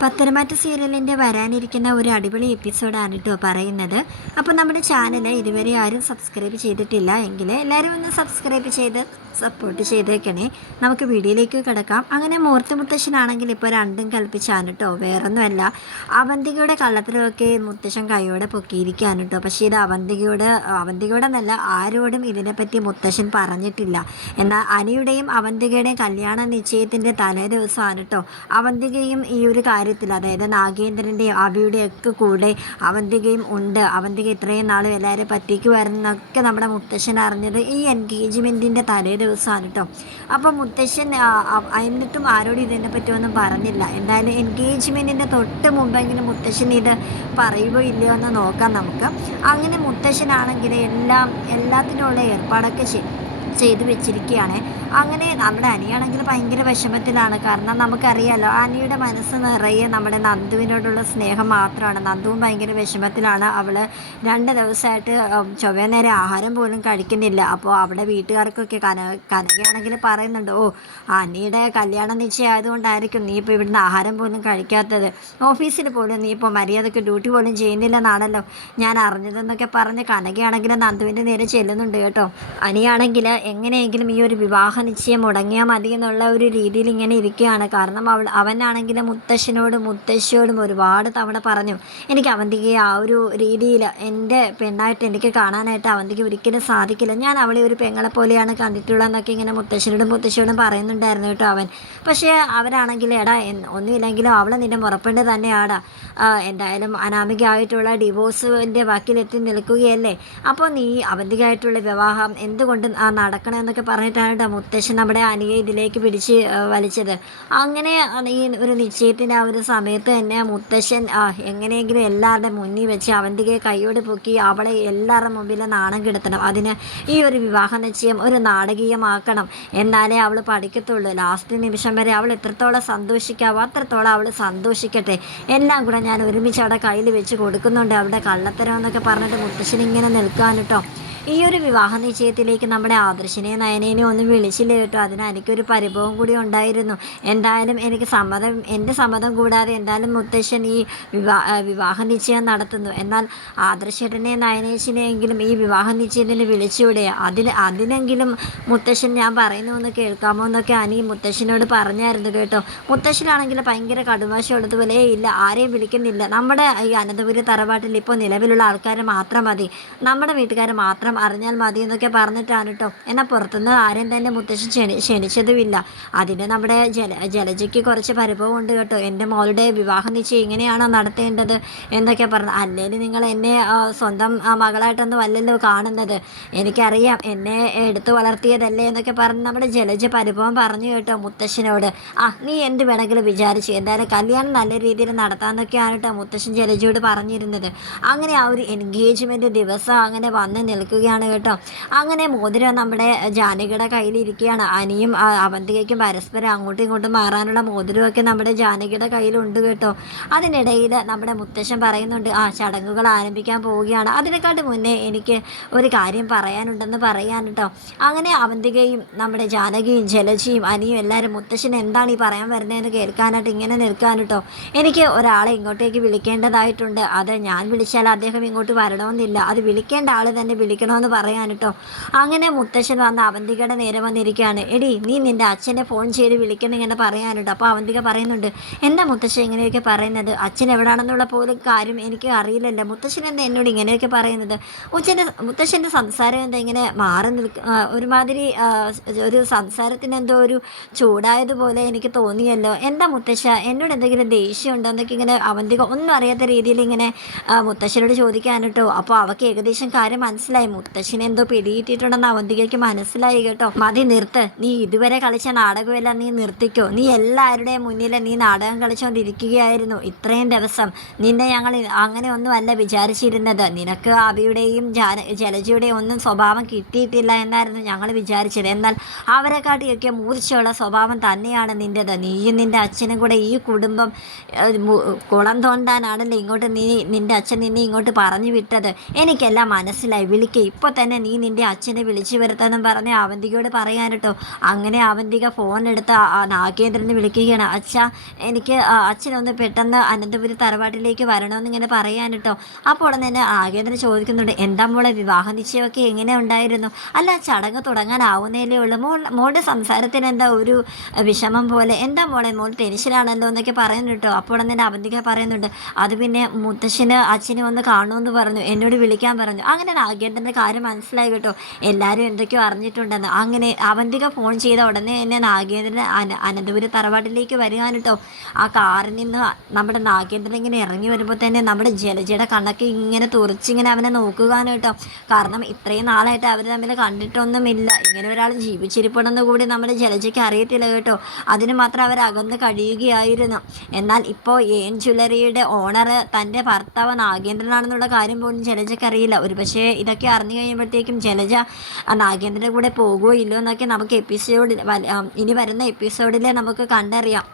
പത്തനംതിട്ട സീരിയലിൻ്റെ വരാനിരിക്കുന്ന ഒരു അടിപൊളി എപ്പിസോഡാണ് കേട്ടോ പറയുന്നത്. അപ്പോൾ നമ്മുടെ ചാനൽ ഇതുവരെ ആരും സബ്സ്ക്രൈബ് ചെയ്തിട്ടില്ല എങ്കിൽ എല്ലാവരും ഒന്ന് സബ്സ്ക്രൈബ് ചെയ്ത് സപ്പോർട്ട് ചെയ്തേക്കണേ. നമുക്ക് വീഡിയോയിലേക്ക് കിടക്കാം. അങ്ങനെ മൂർത്തി മുത്തശ്ശനാണെങ്കിൽ ഇപ്പോൾ രണ്ടും കൽപ്പിച്ചാണ് കേട്ടോ, വേറൊന്നുമല്ല. അവന്തികയുടെ കള്ളത്തിലൊക്കെ മുത്തശ്ശൻ കൈയോടെ പൊക്കിയിരിക്കുകയാണ് കേട്ടോ. പക്ഷേ ഇത് അവന്തികയുടെ എന്നല്ല, ആരോടും ഇതിനെപ്പറ്റി മുത്തശ്ശൻ പറഞ്ഞിട്ടില്ല. എന്നാൽ അനിയുടെയും അവന്തികയുടെയും കല്യാണ നിശ്ചയത്തിൻ്റെ തലേ ദിവസമാണ് കേട്ടോ അവന്തികയും ഈ ഒരു കാര്യത്തിൽ, അതായത് നാഗേന്ദ്രൻ്റെയും അബിയുടെയും ഒക്കെ കൂടെ അവന്തികയും ഉണ്ട്. അവന്തിക ഇത്രയും നാളും എല്ലാവരും പറ്റിക്കുമായിരുന്നൊക്കെ നമ്മുടെ മുത്തശ്ശൻ അറിഞ്ഞത് ഈ എൻഗേജ്മെൻറ്റിൻ്റെ തലേ ദിവസമാണ് കേട്ടോ. അപ്പോൾ മുത്തശ്ശൻ എന്നിട്ടും ആരോടും ഇതിനെ പറ്റിയൊന്നും പറഞ്ഞില്ല. എന്തായാലും എൻഗേജ്മെൻറ്റിൻ്റെ തൊട്ട് മുമ്പെങ്കിലും മുത്തശ്ശൻ ഇത് പറയുകയോ ഇല്ലയോ എന്ന് നോക്കാം നമുക്ക്. അങ്ങനെ മുത്തശ്ശനാണെങ്കിൽ എല്ലാത്തിനുള്ള ഏർപ്പാടൊക്കെ ചെയ്തു വെച്ചിരിക്കുകയാണ്. അങ്ങനെ നമ്മുടെ അനിയാണെങ്കിൽ ഭയങ്കര വിഷമത്തിലാണ്. കാരണം നമുക്കറിയാമല്ലോ, അനിയുടെ മനസ്സ് നിറയെ നമ്മുടെ നന്ദുവിനോടുള്ള സ്നേഹം മാത്രമാണ്. നന്ദുവും ഭയങ്കര വിഷമത്തിലാണ്. അവൾ 2 ദിവസമായിട്ട് ചൊവ്വ നേരെ ആഹാരം പോലും കഴിക്കുന്നില്ല. അപ്പോൾ അവിടെ വീട്ടുകാർക്കൊക്കെ കനകയാണെങ്കിൽ പറയുന്നുണ്ട്, ഓ അനിയുടെ കല്യാണം നിശ്ചയം ആയതുകൊണ്ടായിരിക്കും നീ ഇപ്പോൾ ഇവിടുന്ന് ആഹാരം പോലും കഴിക്കാത്തത്, ഓഫീസിൽ പോലും നീ ഇപ്പോൾ മര്യാദയ്ക്ക് ഡ്യൂട്ടി പോലും ചെയ്യുന്നില്ലെന്നാണല്ലോ ഞാൻ അറിഞ്ഞതെന്നൊക്കെ പറഞ്ഞ് കനകയാണെങ്കിൽ നന്ദുവിൻ്റെ നേരെ ചെല്ലുന്നുണ്ട് കേട്ടോ. അനിയാണെങ്കിൽ എങ്ങനെയെങ്കിലും ഈ ഒരു വിവാഹ നിശ്ചയം മുടങ്ങിയാൽ മതി എന്നുള്ള ഒരു രീതിയിൽ ഇങ്ങനെ ഇരിക്കുകയാണ്. കാരണം അവനാണെങ്കിൽ മുത്തശ്ശിയോടും ഒരുപാട് തവണ പറഞ്ഞു, എനിക്ക് അവന്തികയെ ആ ഒരു രീതിയിൽ എൻ്റെ പെണ്ണായിട്ട് എനിക്ക് കാണാനായിട്ട് അവന്തിക ഒരിക്കലും സാധിക്കില്ല, ഞാൻ അവളെ ഒരു പെങ്ങളെ പോലെയാണ് കണ്ടിട്ടുള്ളതെന്നൊക്കെ ഇങ്ങനെ മുത്തശ്ശിയോടും പറയുന്നുണ്ടായിരുന്നു കേട്ടോ അവൻ. പക്ഷേ അവരാണെങ്കിൽ എടാ ഒന്നുമില്ലെങ്കിലും അവളെ നിൻ്റെ മുറപ്പെട്ട് തന്നെയാടാ, എന്തായാലും അനാമികയായിട്ടുള്ള ഡിവോഴ്സിൻ്റെ വക്കിലെത്തി നിൽക്കുകയല്ലേ, അപ്പോൾ നീ അവന്തികയായിട്ടുള്ള വിവാഹം എന്തുകൊണ്ട് നടക്കണമെന്നൊക്കെ പറഞ്ഞിട്ടാണ് കേട്ടോ മുത്തശ്ശൻ നമ്മുടെ അനിയെ ഇതിലേക്ക് പിടിച്ച് വലിച്ചത്. അങ്ങനെ ഈ ഒരു നിശ്ചയത്തിൻ്റെ ആ ഒരു സമയത്ത് തന്നെ മുത്തശ്ശൻ എങ്ങനെയെങ്കിലും എല്ലാവരുടെ മുന്നിൽ വെച്ച് അവന്തികയെ കൈയോട് പൊക്കി അവളെ എല്ലാവരുടെ മുമ്പിൽ നാണം കെടുത്തണം. അതിന് ഈ ഒരു വിവാഹ നിശ്ചയം ഒരു നാടകീയമാക്കണം, എന്നാലേ അവൾ പഠിക്കത്തുള്ളൂ. ലാസ്റ്റ് നിമിഷം വരെ അവൾ എത്രത്തോളം സന്തോഷിക്കാവോ അത്രത്തോളം അവൾ സന്തോഷിക്കട്ടെ, എല്ലാം കൂടെ ഞാൻ ഒരുമിച്ച് അവിടെ കയ്യിൽ വെച്ച് കൊടുക്കുന്നുണ്ട്, അവിടെ കള്ളത്തരം എന്നൊക്കെ പറഞ്ഞിട്ട് മുത്തശ്ശൻ ഇങ്ങനെ നിൽക്കാൻ കേട്ടോ. ഈ ഒരു വിവാഹ നിശ്ചയത്തിലേക്ക് നമ്മുടെ ആദർശിനെയും നയനേനെയും ഒന്നും വിളിച്ചില്ല കേട്ടോ. അതിന് എനിക്കൊരു പരിഭവം കൂടി ഉണ്ടായിരുന്നു. എന്തായാലും എൻ്റെ സമ്മതം കൂടാതെ എന്തായാലും മുത്തശ്ശൻ ഈ വിവാഹ നിശ്ചയം നടത്തുന്നു. എന്നാൽ ആദർശേട്ടനെയും നയനേച്ചിനെയെങ്കിലും ഈ വിവാഹ നിശ്ചയത്തിന് വിളിച്ചുകൂടെ, അതിനെങ്കിലും മുത്തശ്ശൻ ഞാൻ പറയുന്നു കേൾക്കാമോ എന്നൊക്കെ അനി മുത്തശ്ശനോട് പറഞ്ഞായിരുന്നു കേട്ടോ. മുത്തശ്ശനാണെങ്കിൽ ഭയങ്കര കടുമാശ ഉള്ളതുപോലെ ഇല്ല, ആരെയും വിളിക്കുന്നില്ല, നമ്മുടെ ഈ അനന്തപുരി തറവാട്ടിൽ ഇപ്പോൾ നിലവിലുള്ള ആൾക്കാരെ മാത്രം മതി, നമ്മുടെ വീട്ടുകാരെ മാത്രം അറിഞ്ഞാൽ മതി എന്നൊക്കെ പറഞ്ഞിട്ടാണ് കേട്ടോ. എന്നാൽ പുറത്തുനിന്ന് ആരും തന്നെ മുത്തശ്ശൻ ക്ഷണിച്ചതുമില്ല. അതിന് നമ്മുടെ ജലജയ്ക്ക് കുറച്ച് പരിഭവം ഉണ്ട് കേട്ടോ. എൻ്റെ മോളുടെ വിവാഹ നിശ്ചയം ഇങ്ങനെയാണോ നടത്തേണ്ടത് എന്നൊക്കെ പറഞ്ഞു. അല്ലെങ്കിൽ നിങ്ങൾ എന്നെ സ്വന്തം മകളായിട്ടൊന്നും അല്ലല്ലോ കാണുന്നത്, എനിക്കറിയാം എന്നെ എടുത്തു വളർത്തിയതല്ലേ എന്നൊക്കെ പറഞ്ഞ് നമ്മുടെ ജലജ പരിഭവം പറഞ്ഞു കേട്ടോ മുത്തശ്ശനോട്. നീ എന്ത് വേണമെങ്കിലും വിചാരിച്ചു, എന്തായാലും കല്യാണം നല്ല രീതിയിൽ നടത്താമെന്നൊക്കെയാണ് കേട്ടോ മുത്തശ്ശൻ ജലജയോട് പറഞ്ഞിരുന്നത്. അങ്ങനെ ആ ഒരു എൻഗേജ്മെൻറ്റ് ദിവസം അങ്ങനെ വന്ന് നിൽക്കുക കേട്ടോ. അങ്ങനെ മോതിരം നമ്മുടെ ജാനകിയുടെ കയ്യിലിരിക്കുകയാണ്. അനിയും അവന്തികയ്ക്കും പരസ്പരം അങ്ങോട്ടും ഇങ്ങോട്ടും മാറാനുള്ള മോതിരമൊക്കെ നമ്മുടെ ജാനകിയുടെ കയ്യിലുണ്ട് കേട്ടോ. അതിനിടയിൽ നമ്മുടെ മുത്തശ്ശൻ പറയുന്നുണ്ട്, ചടങ്ങുകൾ ആരംഭിക്കാൻ പോവുകയാണ്, അതിനെക്കാട്ട് മുന്നേ എനിക്ക് ഒരു കാര്യം പറയാനുണ്ടെന്ന് പറയാൻ കേട്ടോ. അങ്ങനെ അവന്തികയും നമ്മുടെ ജാനകിയും ജലജിയും അനിയും എല്ലാവരും മുത്തശ്ശൻ എന്താണ് ഈ പറയാൻ വരുന്നതെന്ന് കേൾക്കാനായിട്ട് ഇങ്ങനെ നിൽക്കാൻ കേട്ടോ. എനിക്ക് ഒരാളെ ഇങ്ങോട്ടേക്ക് വിളിക്കേണ്ടതായിട്ടുണ്ട്, അത് ഞാൻ വിളിച്ചാൽ അദ്ദേഹം ഇങ്ങോട്ട് വരണമെന്നില്ല, അത് വിളിക്കേണ്ട ആൾ തന്നെ വിളിക്കണമെന്ന് പറയാൻ കേട്ടോ. അങ്ങനെ മുത്തശ്ശൻ വന്ന് അവന്തികയുടെ നേരെ വന്നിരിക്കുകയാണ്. എടി നീ നിൻ്റെ അച്ഛനെ ഫോൺ ചെയ്ത് വിളിക്കണം ഇങ്ങനെ പറയാനുണ്ട്. അപ്പോൾ അവന്തിക പറയുന്നുണ്ട്, എന്താ മുത്തശ്ശൻ ഇങ്ങനെയൊക്കെ പറയുന്നത്, അച്ഛൻ എവിടെയാണെന്നുള്ള പോലും കാര്യം എനിക്ക് അറിയില്ലല്ലോ, മുത്തശ്ശൻ എന്താ എന്നോട് ഇങ്ങനെയൊക്കെ പറയുന്നത്, മുത്തശ്ശൻ്റെ സംസാരം എന്താ ഇങ്ങനെ മാറി ഒരുമാതിരി ഒരു സംസാരത്തിന് എന്തോ ഒരു ചൂടായതുപോലെ എനിക്ക് തോന്നിയല്ലോ, എന്താ മുത്തശ്ശ എന്നോട് എന്തെങ്കിലും ദേഷ്യം ഉണ്ടോ എന്നൊക്കെ ഇങ്ങനെ അവന്തിക ഒന്നും അറിയാത്ത രീതിയിൽ ഇങ്ങനെ മുത്തശ്ശനോട് ചോദിക്കാൻ കേട്ടോ. അപ്പോൾ അവൾക്ക് ഏകദേശം കാര്യം മനസ്സിലായി, മുത്തശ്ശിനെ എന്തോ പിടിയിട്ടിട്ടുണ്ടെന്ന് അവന്തികയ്ക്ക് മനസ്സിലായി കേട്ടോ. മതി നിർത്ത്, നീ ഇതുവരെ കളിച്ച നാടകമെല്ലാം നീ നിർത്തിക്കോ, നീ എല്ലാവരുടെയും മുന്നിൽ നീ നാടകം കളിച്ചുകൊണ്ടിരിക്കുകയായിരുന്നു ഇത്രയും ദിവസം, നിന്നെ ഞങ്ങൾ അങ്ങനെ ഒന്നും അല്ല വിചാരിച്ചിരുന്നത്, നിനക്ക് അബിയുടെയും ജലജയുടെയും ഒന്നും സ്വഭാവം കിട്ടിയിട്ടില്ല എന്നായിരുന്നു ഞങ്ങൾ വിചാരിച്ചത്, എന്നാൽ അവരെക്കാട്ടിയൊക്കെ മൂർച്ചയുള്ള സ്വഭാവം തന്നെയാണ് നിൻ്റെത്, നീയും നിൻ്റെ അച്ഛനും കൂടെ ഈ കുടുംബം കുളം തോണ്ടാനാണല്ലോ ഇങ്ങോട്ട് നിൻ്റെ അച്ഛൻ നിന്നെ ഇങ്ങോട്ട് പറഞ്ഞു വിട്ടത്, എനിക്കെല്ലാം മനസ്സിലായി, വിളിക്ക് ഇപ്പോൾ തന്നെ നീ നിൻ്റെ അച്ഛനെ വിളിച്ചു വരുത്താനും പറഞ്ഞ് അവന്തികയോട് പറയാൻ കേട്ടോ. അങ്ങനെ അവന്തിക ഫോൺ എടുത്ത് നാഗേന്ദ്രനെ വിളിക്കുകയാണ്. അച്ഛാ, എനിക്ക് അച്ഛനൊന്ന് പെട്ടെന്ന് അനന്തപുരി തറവാട്ടിലേക്ക് വരണമെന്ന് ഇങ്ങനെ പറയാൻ കേട്ടോ. അപ്പോൾ ഉടനെ തന്നെ നാഗേന്ദ്രൻ ചോദിക്കുന്നുണ്ട്, എന്താ മോളെ വിവാഹ നിശ്ചയമൊക്കെ എങ്ങനെ ഉണ്ടായിരുന്നു? അല്ല, ചടങ്ങ് തുടങ്ങാനാവുന്നേലേ ഉള്ളൂ. മോളുടെ സംസാരത്തിന് എന്താ ഒരു വിഷമം പോലെ? എന്താ മോളെ, മോൾ ടെൻഷനാണല്ലോ എന്നൊക്കെ പറയുന്നു കേട്ടോ. അപ്പോൾ ഉടനെ തന്നെ അവന്തിക പറയുന്നുണ്ട്, അത് പിന്നെ മുത്തശ്ശന് അച്ഛനെ ഒന്ന് കാണുമെന്ന് പറഞ്ഞു, എന്നോട് വിളിക്കാൻ പറഞ്ഞു. അങ്ങനെ നാഗേന്ദ്രൻ്റെ കാര്യം മനസ്സിലായി കേട്ടോ. എല്ലാവരും എന്തൊക്കെയോ അറിഞ്ഞിട്ടുണ്ടെന്ന്. അങ്ങനെ അവന്തിക ഫോൺ ചെയ്ത ഉടനെ തന്നെ നാഗേന്ദ്രൻ അനന്തപുരി തറവാട്ടിലേക്ക് വരികയാണ് കേട്ടോ. ആ കാറിൽ നിന്ന് നമ്മുടെ നാഗേന്ദ്രൻ ഇങ്ങനെ ഇറങ്ങി വരുമ്പോൾ തന്നെ നമ്മുടെ ജലജയുടെ കണ്ണൊക്കെ ഇങ്ങനെ തുറച്ചിങ്ങനെ അവനെ നോക്കുകയാണ് കേട്ടോ. കാരണം ഇത്രയും നാളായിട്ട് അവർ തമ്മിൽ കണ്ടിട്ടൊന്നുമില്ല. ഇങ്ങനെ ഒരാൾ ജീവിച്ചിരിപ്പണമെന്ന് കൂടി നമ്മുടെ ജലജയ്ക്ക് അറിയത്തില്ല കേട്ടോ. അതിന് മാത്രം അവർ അകന്ന് കഴിയുകയായിരുന്നു. എന്നാൽ ഇപ്പോൾ ഏൻ ജ്വല്ലറിയുടെ ഓണർ തൻ്റെ ഭർത്താവ് നാഗേന്ദ്രനാണെന്നുള്ള കാര്യം പോലും ജലജയ്ക്ക് അറിയില്ല. ഒരുപക്ഷെ ഇതൊക്കെ അറിഞ്ഞു കഴിയുമ്പോഴത്തേക്കും ജലജ നാഗേന്ദ്രൻ്റെ കൂടെ പോകുമോ ഇല്ലയോ എന്നൊക്കെ നമുക്ക് ഇനി വരുന്ന എപ്പിസോഡിൽ നമുക്ക് കണ്ടറിയാം.